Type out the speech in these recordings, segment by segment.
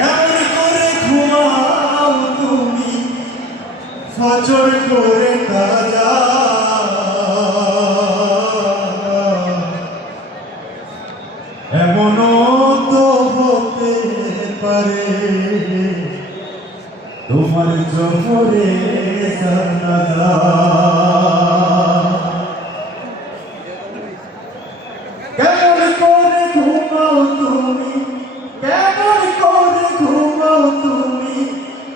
কেমন করে ঘুমাও তুমি ফজর করে কাজা, এমনও তো হতে পারে তোমার জোহরে জানাজা। কেমন করে ঘুমাও তুমি, কেমন করে ঘুমাও তুমি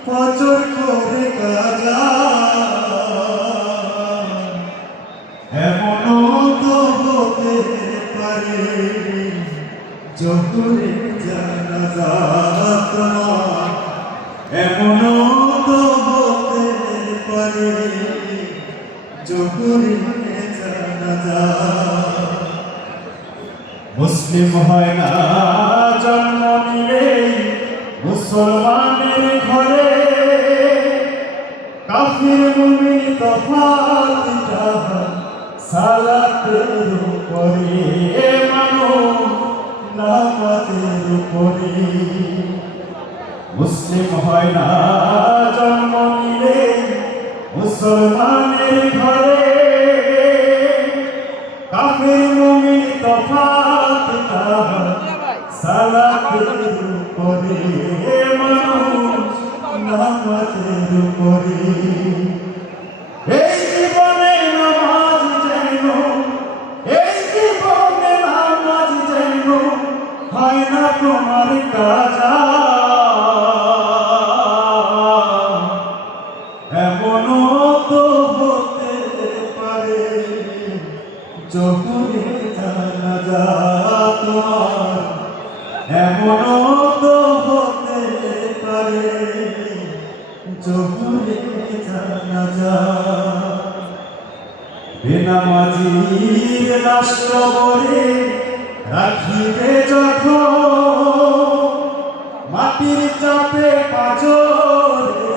ফজর করে কাজা, এমনও তো হতে পারে জোহরে জানাজা তোমার, এমনও তো হতে পারে জোহরে জানাজা। মুসলিম হয় না জন্ম নিলে মুসলমানের ঘরে, কাফির মুমিন তফাৎ জাহান সালাতের উপরে, মানুষ নামাজের উপরে। মুসলিম হয় না জন্ম নিলে মুসলমানের ঘরে, কাফির মুমিন তফাৎ জাহান সালাতের উপরে, মানুষ নামাজের উপরে। এই জীবনে নামাজ যেন, এই জীবনে নামাজ যেন হয় না তোমার কাজা, এমনও তো হতে পারে জোহরে জানাজা তোমার, এমনও তো হতে পারে জোহরে জানাজা। বেনামাজির লাশ কবরে রাখিবে যখন, মাটির চাপে পাঁজরে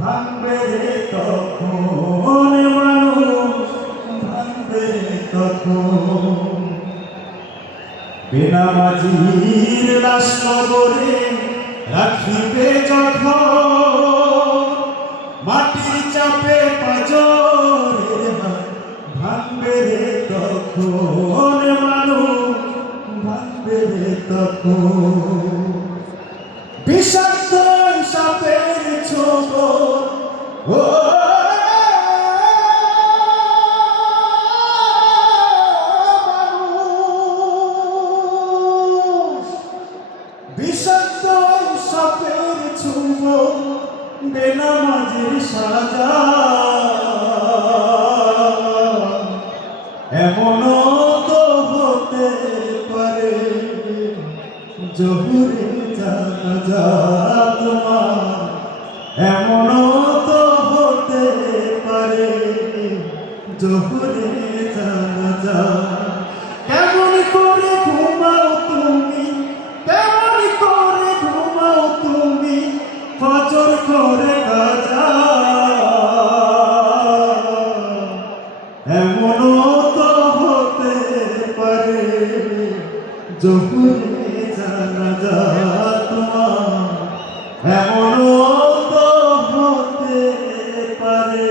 ভাঙবে রে তখন, মানুষ ভাঙবে তখন। বেনামাজির লাশ কবরে রাখিবে যখন, মাটির চাপে পাঁজরে ভাঙবে রে তখন, মানুষ ভাঙবে রে তখন। বিষাক্ত সাপের ছোবল, ও বিষাক্ত সাপের ছোবল বেনামাজির সাজা, এমনও তো হতে পারে জোহরে জানাজা তোমার, এমনও তো হতে পারে জোহরে জানাজা। কেমন করে ঘুমাও তুমি, কেমন করে ঘুমাও তুমি ফজর করে কাজা, এমনও তো হতে পারে জোহরে জানাজা তোমার, এমনও তো হতে পারে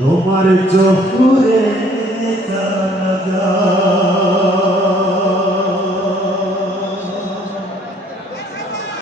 তোমার জোহরে